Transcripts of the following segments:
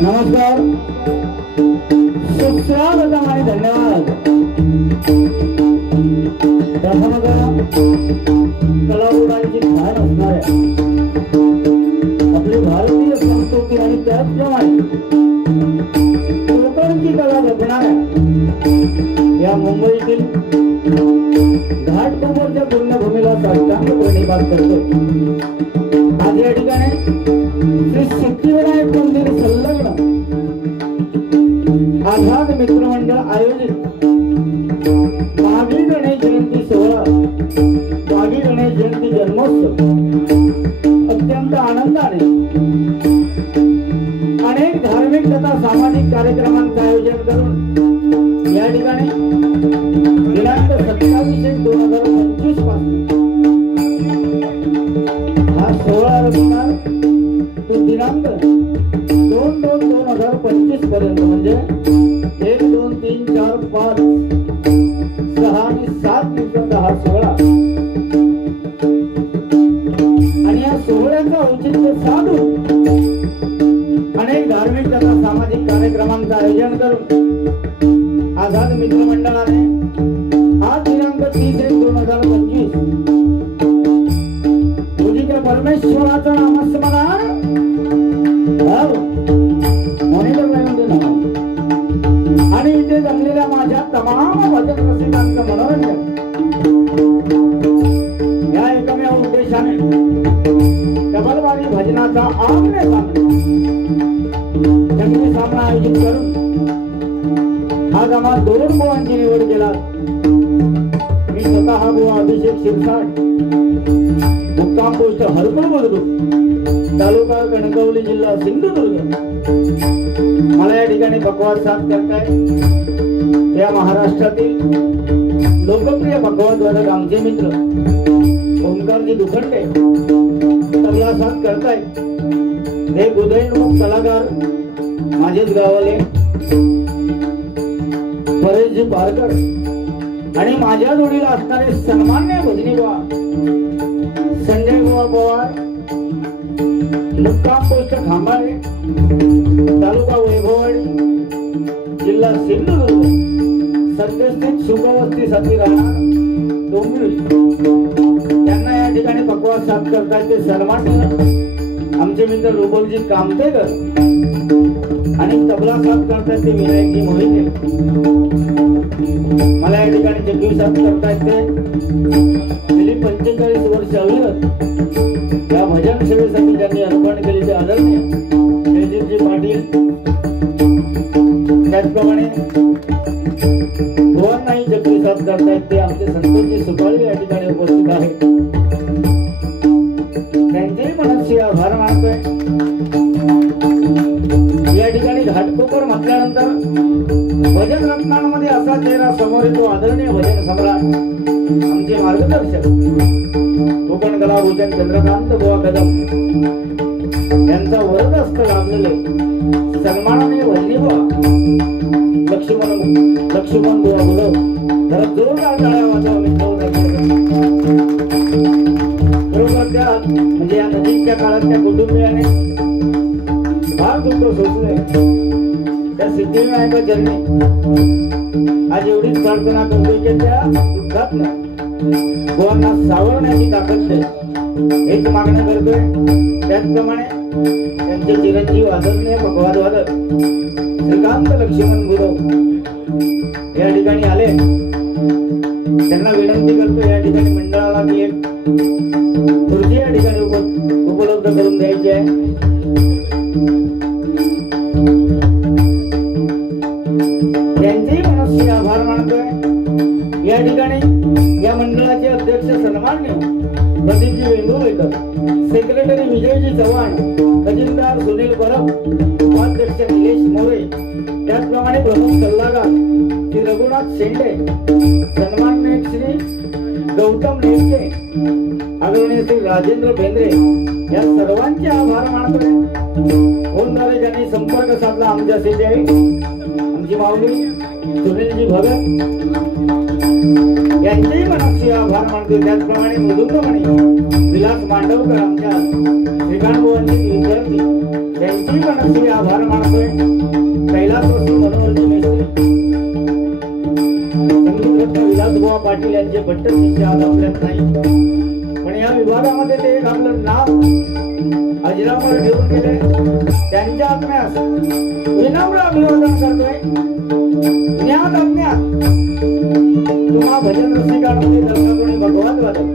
नमस्कार, सुस्वागतम आणि धन्यवाद। प्रथमतः कलावंतांची ध्यान असणाऱ्या आपली भारतीय संस्कृती आणि त्याचप्रमाणे कोकणची कला जपणाऱ्या या मुंबईतील घाटकोपरच्या पुण्यभूमीला साष्टांग प्रणिपात करतो। आज या ठिकाणी श्री सिद्धिविनायक मंदिर संलग्न आझाद मित्रमंडळ आयोजित महावीर गणेश जयंती सोहळा, महावीर गणेश जयंती जन्मोत्सव अत्यंत आनंदाने अनेक धार्मिक तथा सामाजिक कार्यक्रमांचं आयोजन करून या ठिकाणी दिनांक 27/1/2025 पासून हा सोहळा रचणार तो दिनांक 2/2/2025 पर्यंत, म्हणजे 1, 2, 3, 4, 5, 6 आणि 7 दिवसांचा हा सोहळा। आणि या सोहळ्याचं औचित्य साधून अनेक धार्मिक तथा सामाजिक कार्यक्रमांचं आयोजन करून आझाद मित्रमंडळाने आज दिनांक 30/1/2025 पूजित परमेश्वराचं नामस्मरण आणि इथे जमलेल्या माझ्या तमाम भजन रसिकांचं मनोरंजन या एकमेव उद्देशाने डबलवारी भजनाचा आमने सामने जंगी सामना आयोजित करून आज आम्हा 2 मुलांची निवड केला। मी स्वतः हा बुवा अभिषेक शिरसाट, मुक्काम पोस्ट हरपूर बुद्रुक, तालुका कणकवली, जिल्हा सिंधुदुर्ग. मला या ठिकाणी पकवाद साथ करताय त्या महाराष्ट्रातील लोकप्रिय पकवाद वादक आमचे मित्र ओंकारजी दुखंडे तबला साथ करताय. हे उदयनमुख कलाकार माझेच गावाले परेशजी पारकर आणि माझ्या जोडीला असणारे सन्मान्य भजनी बुवा संजय बुवा पवार, मुक्काम पोस्ट खांबाळे, तालुका वैभववाडी, जिल्हा सिंधुदुर्ग, सद्यस्थित सुखवस्ती साठी राहणार डोंगरी. त्यांना या ठिकाणी पकवाद साथ करतात ते सन्मान्य आमचे मित्र रुबलजी कामतेकर आणि तबला साथ करतात ते विनायकजी मोहिते. मला या ठिकाणी जग्गी साथ करतात ते गेली 45 वर्ष अविरत या भजन सेवेसाठी ज्यांनी अर्पण केले ते आदरणीय जयदीपजी पाटील. त्याचप्रमाणे भुवननाई जग्गी साथ करतात ते आमचे संतोषजी सुपाळी या ठिकाणी उपस्थित आहेत. त्यांचेही मनस्वी आभार मानतोय. या ठिकाणी घाटकोपर म्हटल्यानंतर भजन रत्नांमध्ये असा चेहरा समोर येतो, आदरणीय भजन सम्राट आमचे मार्गदर्शक कोकण कलाभूषण चंद्रकांत बुवा कदम यांचा वरदहस्त लाभलेले सन्माननीय भजनी बुवा लक्ष्मण बुवा बोलव. जरा जोरदार टाळ्या वाजवा बरोबर. त्या म्हणजे या नजीकच्या काळात त्या कुटुंबियाने फार दुःख सोसले. त्या सिद्धिविनायका चरणी आज एवढीच प्रार्थना करतोय की त्या दुःखात बुवांना सावरण्याची ताकद दे, हेच मागणं करतोय. त्याचप्रमाणे त्यांचे चिरंजीव आदरणीय पकवाद वादक श्रीकांत लक्ष्मण गुरव या ठिकाणी आले. त्यांना विनंती करतो या ठिकाणी मंडळाला की एक खुर्ची या ठिकाणी उपलब्ध करून द्यायची आहे. त्यांचेही मनस्वी आभार मानतोय. या ठिकाणी या मंडळाचे अध्यक्ष सन्मान्य प्रदीपजी वेंगुर्लेकर, सेक्रेटरी विजयजी चव्हाण, खजिनदार सुनील परब, उपाध्यक्ष निलेश मोरे, त्याचप्रमाणे प्रमुख सल्लागार श्री रघुनाथ शेंडे, सन्मान्य श्री गौतम नेमके, आदरणीय श्री राजेंद्र बेंद्रे या सर्वांचे आभार मानतोय. फोनद्वारे ज्यांनी संपर्क साधला आमच्याशी ते आमची माऊली सुनीलजी भगत यांचेही मनस्वी आभार मानतोय. त्याचप्रमाणे मृदुंगमणी विलास मांडवकर आमच्या श्रीकांतबुवांचे विद्यार्थी त्यांचेही मनस्वी आभार मानतोय. कैलासवासी मनोहरजी मेस्त्री, संगीतरत्न विलासबुवा पाटील यांचे भट्ट शिष्य आज आपल्यात नाही, पण या विभागामध्ये ते एक आपलं नाव अजरामर ठेवून गेले. त्यांच्या आत्म्यास विनम्र अभिवादन करतोय. ज्ञात अज्ञात तुम्हा भजन रसिकांमध्ये जर कोणी भगवत वादक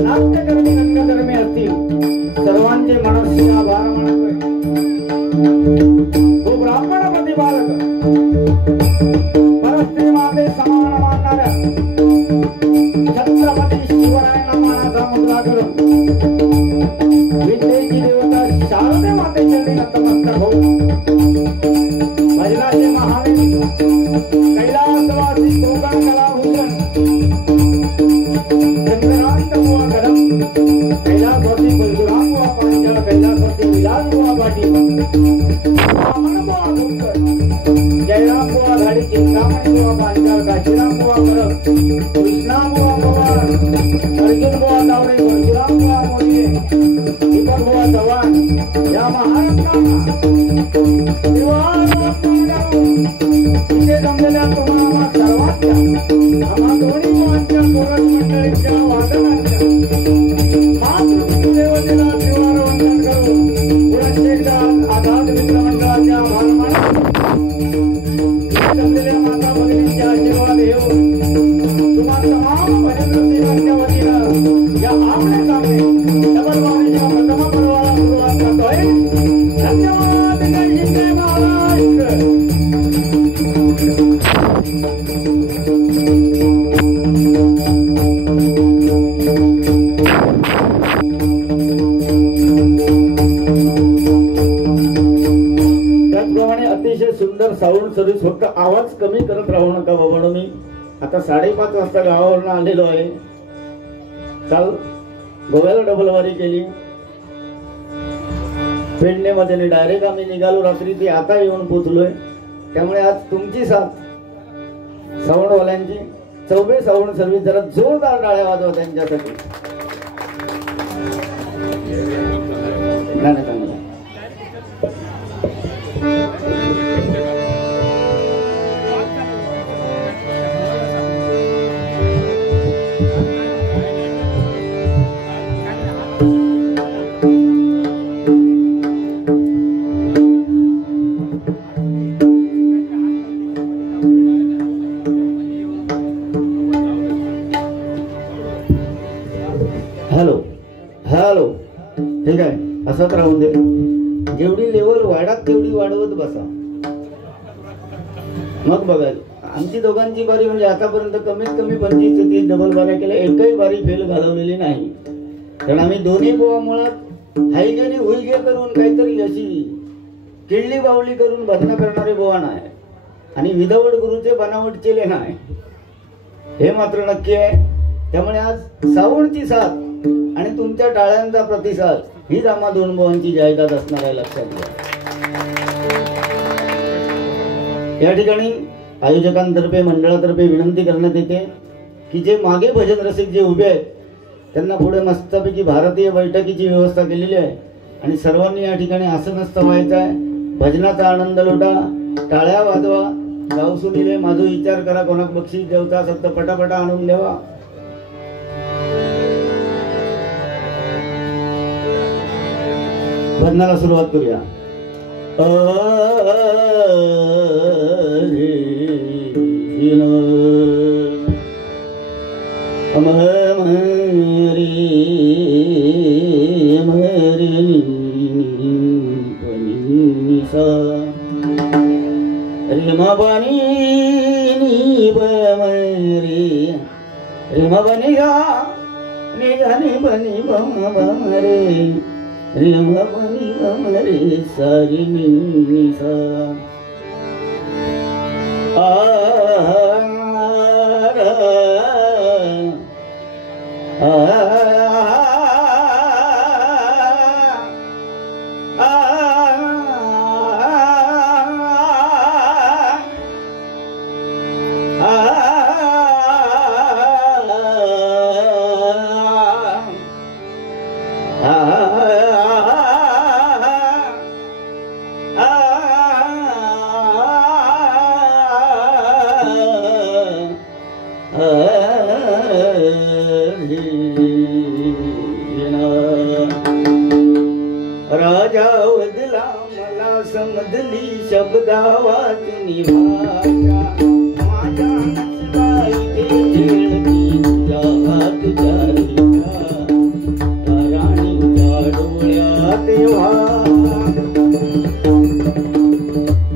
नाट्यकर्मी रंगकर्मी असतील सर्वांचे मनस्वी आभार मानतोय. तो ब्राह्मण प्रतिपालक परस्त्री माते समान मानणाऱ्या छत्रपती शिवरायांना मानाचा मुद्रा करून विद्येची देवता शारदे मातेच्या नतमस्तक होऊन भजनाचे महादेव कैलासवासी कोकण कलाभूषण चंद्रकांत बुवा कदम, कैलासवासी परशुराम बुवा पांचाळ, कैलासवासी विलास बुवा पाटील, वामन बुवा भूमकर, जयराम बुवा धाडी, चिंतामणी बुवा पांचाळ, काशीराम बुवा करप, कृष्णा बुवा पवार, अर्जुन बुवा तावडे, परशुराम बुवा मोरे, दीपक बुवा चव्हाण या महाराष्ट्राला इथे जमलेल्या तुम्हाला सर्वांच्या आम्हा दोन्ही बुवांच्या कोरट मंडळीच्या वादनाच्या मातृदेवतेला त्रिवार वंदन करून पुरस्तेच्या आझाद मित्रमंडळाच्या आभार जमलेल्या माता भगिनींचे आशीर्वाद घेऊन तुम्हा तमाम भजन रसिकांच्या वतीनं या आमने सामने डबलवाणीच्या प्रथम पर्वाला सुरुवात करतोय. धन्यवाद. जय हिंद, जय महाराष्ट्र. आवाज कमी करत राहू नका बाबा. मी आता 5:30 वाजता गावावरून आलेलो आहे. काल गोव्याला डबल वारी केली. पेडणेमध्ये डायरेक्ट आम्ही निघालो रात्री. ती आता येऊन पोचलोय. त्यामुळे आज तुमची साथ सावंतवाल्यांची चौबे सावंत सर्व्हिस जरा जोरदार टाळ्या वाजवा त्यांच्यासाठी. नाही चांगलं. Hello hello. ठीक आहे, असंच राहून दे. जेवढी लेवल वाढत तेवढी वाढवत बसा. मग बघायला आमची दोघांची बारी म्हणजे आतापर्यंत कमीत कमी 25 ते 30 डबल बाऱ्या केल्या. एकही बारी फेल घालवलेली नाही. कारण आम्ही दोन्ही बुवा मुळात हायगेने हुईगे करून काहीतरी अशी किल्ली बावली करून भजन करणारे बुवा नाही. आणि विदाऊट गुरुचे बनावट केले नाही, हे मात्र नक्की आहे. त्यामुळे आज सावंतची साथ आणि तुमच्या टाळ्यांचा प्रतिसाद हीच आम्हा दोन बुवांची जाहिरात असणार आहे, लक्षात घ्या. या ठिकाणी आयोजकांतर्फे मंडळातर्फे विनंती करण्यात येते की जे मागे भजन रसिक जे उभे आहेत त्यांना पुढे मस्तपैकी भारतीय बैठकीची व्यवस्था केलेली आहे. आणि सर्वांनी या ठिकाणी आसनस्थ व्हायचं आहे. भजनाचा आनंद लुटा, टाळ्या वाजवा. गावसू दिले माझा विचार करा, कोणाक बक्षीस देवता असेल तर पटापटा आणून देवा. भजनाला सुरुवात करूया. रिमा बनी रिमा बनी गा नि बनी बमरे रिमा बनी बमरे सारी निसा. राजा वदला मला समजली शब्दावाचनी भाषा. माझ्या नसलाई खेळती तुझ्या तुझ्या राणीच्या डोळ्यात तेव्हा,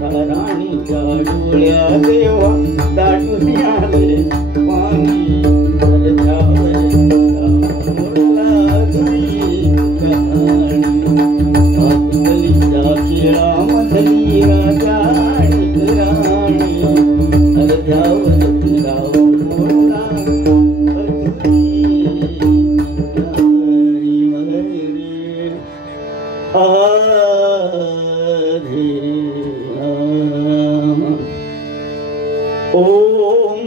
राणीच्या डोळ्यात तेव्हा दाटून आले पाणी. ओम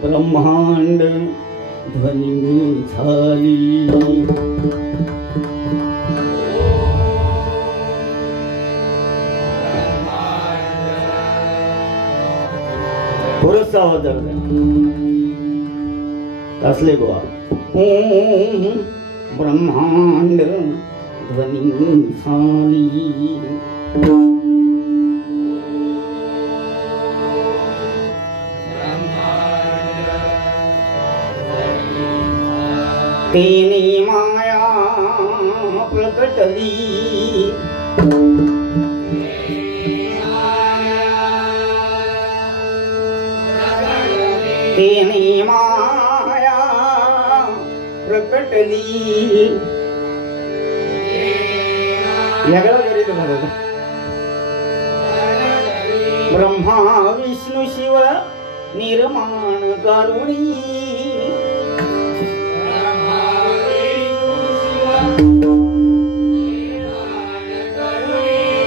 ब्रह्मांड ध्वनी झाली. पुरस्ता आवाज असले गोवा. ओम ब्रह्मांड ध्वनी झाली. तेनी माया प्रकटली, तेनी माया प्रकटली. वेगळा गरीब भारत ब्रह्मा विष्णू शिव निर्माण करुणी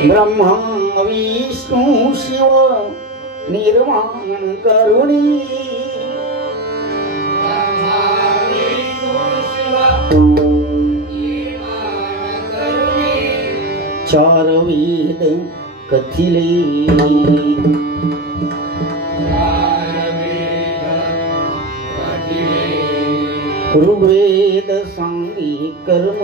ब्रह्मा विष्णू शिव निर्माण करुणी चार वेद कथिले ऋग्वेद सांगी कर्म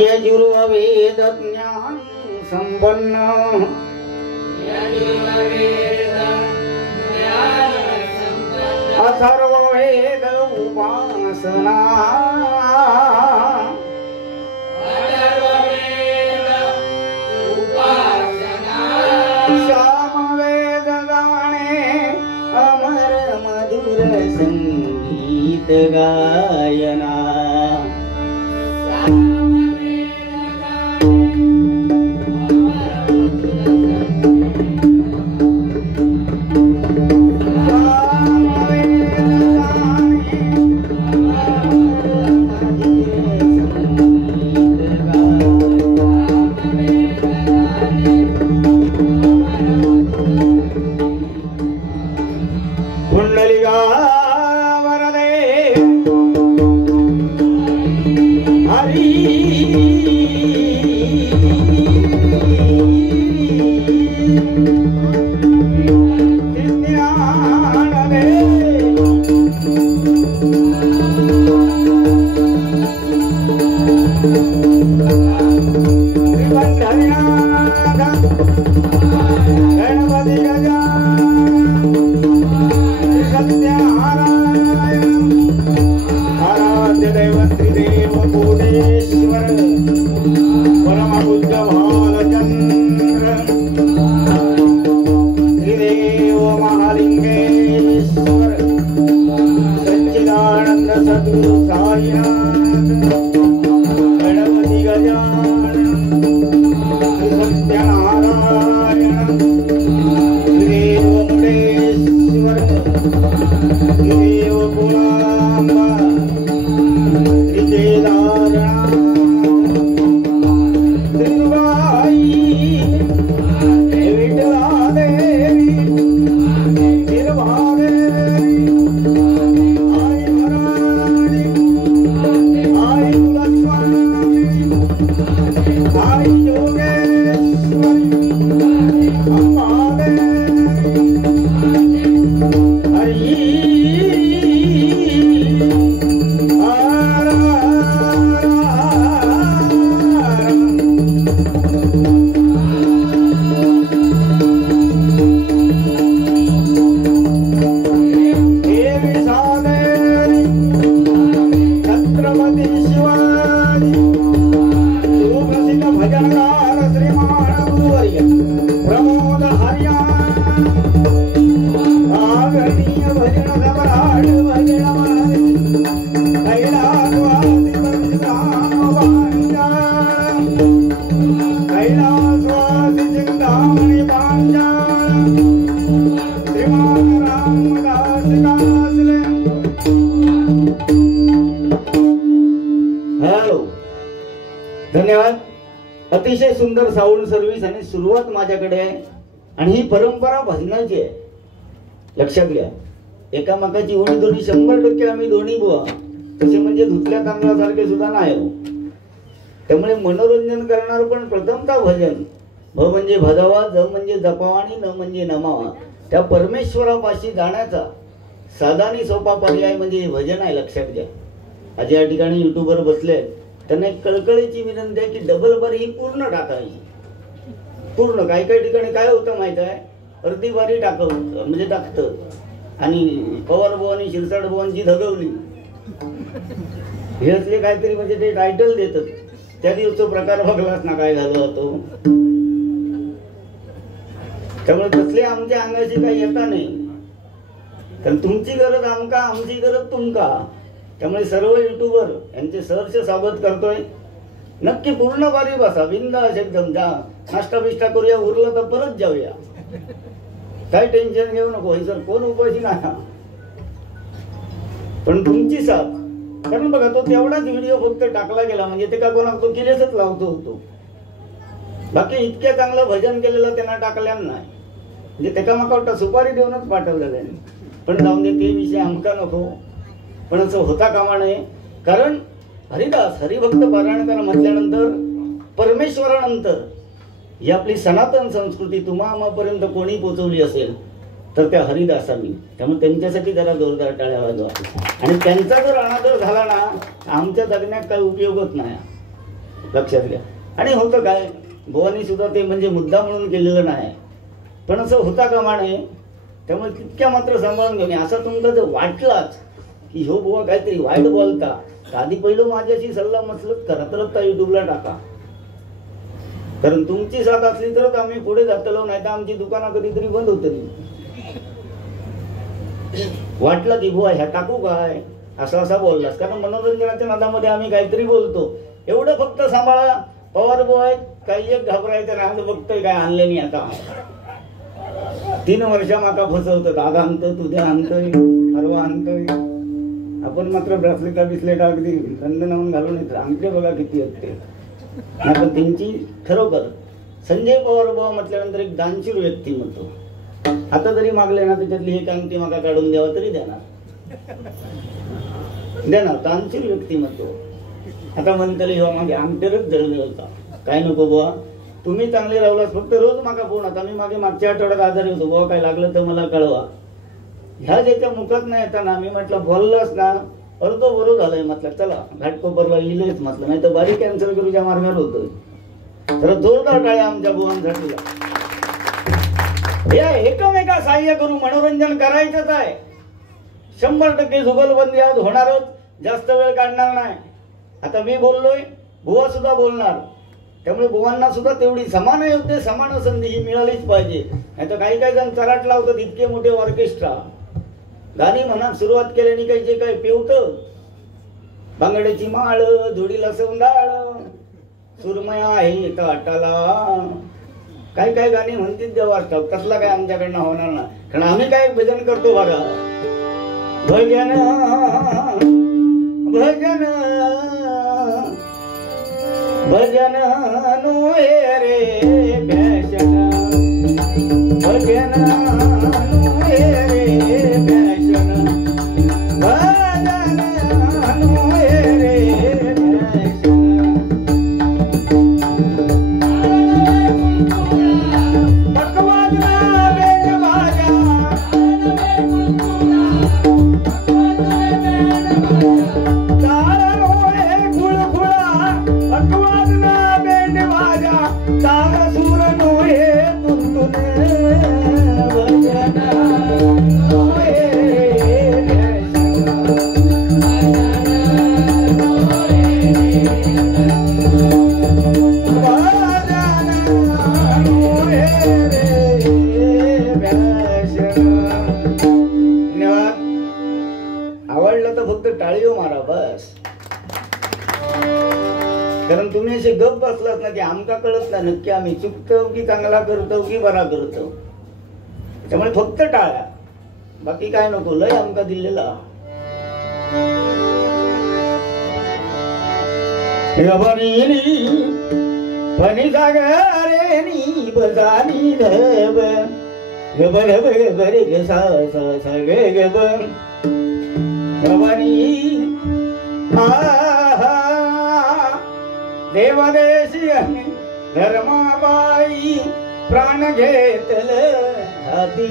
यजुर्वेद ज्ञान संपन्न अथर्ववेद उपासना सामवेद गाणे अमर मधुर संगीत गायना धन्यवाद. अतिशय सुंदर साऊंड सर्व्हिस आणि सुरुवात माझ्याकडे आहे आणि ही परंपरा भजनाची आहे. लक्षात घ्या, एकामेकाची उडी दोन्ही 100% आम्ही दोन्ही बुवा तसे म्हणजे धुतल्या तांदळासारखे सुद्धा नाही हो. त्यामुळे मनोरंजन करणार पण प्रथमतः भजन. भ म्हणजे भजावा, ज म्हणजे जपावा आणि न म्हणजे नमावा. त्या परमेश्वरापाशी जाण्याचा साधा आणि सोपा पर्याय म्हणजे हे भजन आहे. लक्षात घ्या. आज या ठिकाणी युट्यूबवर बसले त्यांना एक कळकळीची विनंती आहे की डबल बारी ही पूर्ण टाकायची. पूर्ण. काही काही ठिकाणी काय होतं माहित आहे, अर्धी बारी म्हणजे टाकतं आणि पवार बुवानी शिरसाट बुवांची धगवली हे असले काहीतरी म्हणजे ते टायटल देतात. त्या दिवसचा प्रकार बघलाच ना काय झालं होतो. त्यामुळे तसले आमच्या अंगाशी काही येता नाही. कारण तुमची गरज आमका, आमची गरज तुमका. त्यामुळे सर्व युट्यूबर यांचे सहर्ष स्वागत करतोय. नक्की पूर्ण बारी बसा, बिंदास एकदम जा, नाश्ता बिष्टा करूया, उरलं तर परत जाऊया, काही टेन्शन घेऊ नको. सर कोण उपाशी नाही, पण तुमची साथ. कारण बघा तो तेवढाच व्हिडिओ फक्त टाकला गेला म्हणजे ते का कोणा तो केलेच लावतो होतो, बाकी इतक्या चांगलं भजन केलेलं त्यांना टाकल्यानं नाही. म्हणजे त्याका माका वाटतं सुपारी देऊनच पाठवलं त्यांनी. पण जाऊन दे, ते विषय आमका नको. पण असं होता कामा नये. कारण हरिदास हरिभक्त पारायण करा म्हटल्यानंतर परमेश्वरानंतर ही आपली सनातन संस्कृती तुम्हापर्यंत कोणी पोचवली असेल तर त्या हरिदासांनी. त्यामुळे त्यांच्यासाठी जरा जोरदार टाळ्या वाजवा. आणि त्यांचा जर अनादर झाला ना, आमच्या जगण्यात काही उपयोगच नाही, लक्षात घ्या. आणि होतं काय, बुवानी सुद्धा ते म्हणजे मुद्दा म्हणून केलेलं नाही, पण असं होता कामा नये. त्यामुळे तितक्या मात्र सांभाळून घेऊन. असं तुमचं जर वाटलाच की हो बुवा काहीतरी वाईट बोलता, आधी पहिलं माझ्याशी सल्ला मसलत करा, तरच त्या युट्यूबला टाका. कारण तुमची साथ असली तरच आम्ही पुढे जातलो, नाही तर आमची दुकानं कधीतरी बंद होतली. वाटलं की बुवा ह्या टाकू काय, असं असा बोललास. कारण मनोरंजनाच्या नादामध्ये आम्ही काहीतरी बोलतो, एवढं फक्त सांभाळा. पवार बुवा काही एक घाबरायचं नाही, आम्ही बघतोय काय आणले नाही. आता 3 वर्ष माका फसवतं, दादा आणतो, तुझ्या आणतोय, परवा आणतोय. आपण मात्र ब्रासलेटा बिस्लेटा अगदी रंगनावून घालून येतो. आमचे बघा किती असते. पण त्यांची खरोखर संजय पवार बाबा म्हटल्यानंतर एक दानशीर व्यक्तिमत्व. आता जरी मागले ना त्याच्यातली एक अंगठी मागा काढून द्यावा तरी देणार, दानशीर व्यक्तिमत्व. आता म्हणतले ह्यो मागे अंगठेरच जळले होता, काय नको बुवा, तुम्ही चांगले राहलास, फक्त रोज मागा फोन. आता मी मागे मागच्या आठवड्यात आजारी होतो, बुवा काय लागलं तर मला कळवा. ह्या ज्याच्या मुखात नाही येताना मी म्हटलं बोललास ना, तो बरोबर झालंय. म्हटलं चला घाटकोपरला लिहिलंच, म्हटलं नाही तर बारीक कॅन्सर करूच्या मार्गावर होतोय. तर जोरदार टाळ्या आमच्या बुवांसाठी. या एकमेका सहाय्य करू, मनोरंजन करायचंच आहे. 100% जुगलबंदी आज होणारच, जास्त वेळ काढणार नाही. आता मी बोललोय, बुवा सुद्धा बोलणार. त्यामुळे बुवांना सुद्धा तेवढी समान योग्य समान संधी ही मिळालीच पाहिजे. नाही तर काही काही जण चराट लावतात, इतके मोठे ऑर्केस्ट्रा, गाणी म्हणा सुरुवात केल्याने काही जे काही पेवत, बांगड्याची माळ, जोडीला सौंदाळ, सुरमया आहे काटाला, काही काही गाणी म्हणतील देवा. तसला काय आमच्याकडनं होणार ना. कारण आम्ही काय भजन करतो बघा, भजन भजन भजन नोहे रे भजन, भजन नोहे रे भजन, भजन नोहे रे भजन. आवडलं तर फक्त टाळीओ मारा बस. कारण तुम्ही असे गप बसलात ना की आमका कळत नाही नक्की आम्ही चुकतो की चांगला करतो की बरा करतो. त्यामुळे फक्त टाळ्या, बाकी काय नको. लय आमका दिलेला फणी सागरे नी बजानी धब गबर बरे ग सा सा सा ग गबर गबनी देवदेशी धर्माबाई प्राण घेतल हाती.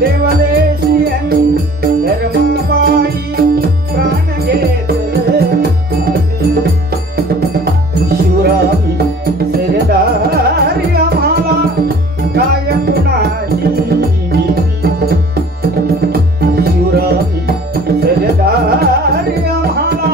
देवदेशी धर्माबाई प्राण घेतल हाती. शिवरामी सरदारी आम्हाला काय कुणाची भीती. शिवरामी सरदारी आम्हाला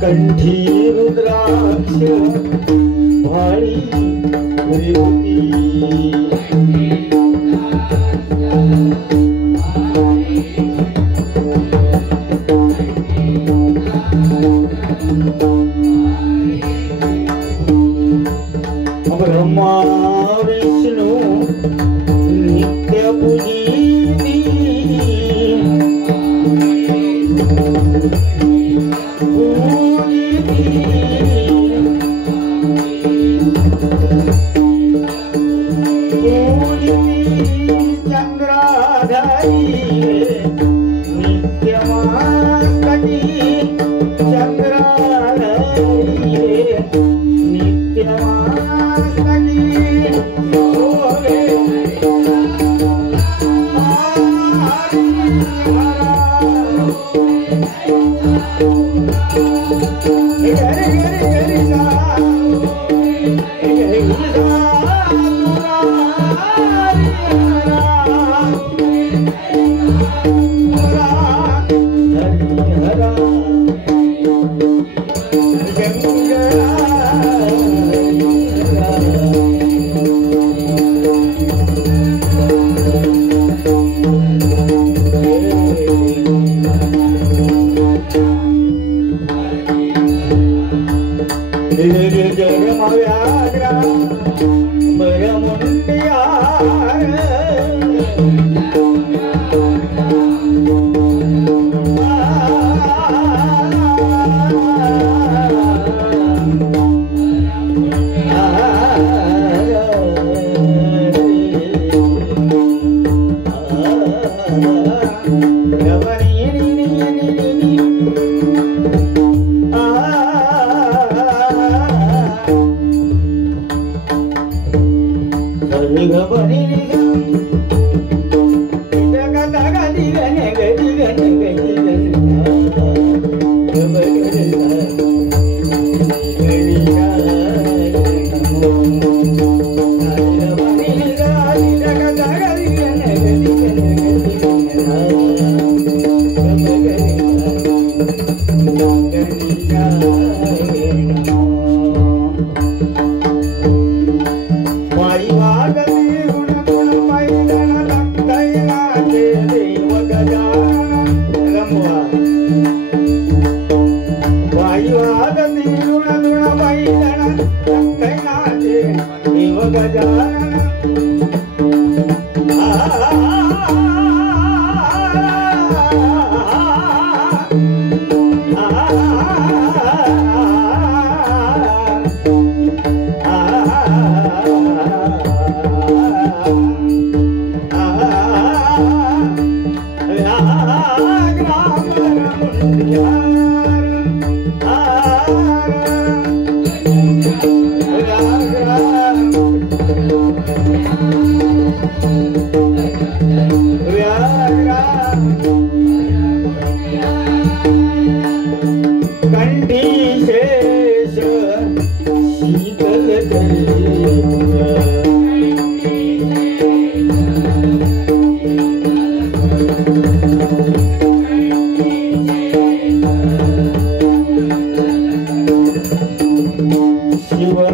कंठी रुद्राक्ष भाळी विभूती ब्रह्मा विष्णू नित्य पूजिती चंद्राधारी नित्यमास्तटी चंद्राधारी नित्यमास्तटी ओरे गजानन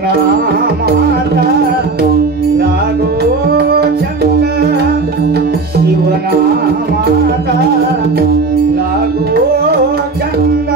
शिवनामाचा लागो छंद शिवनामाचा लागो छंद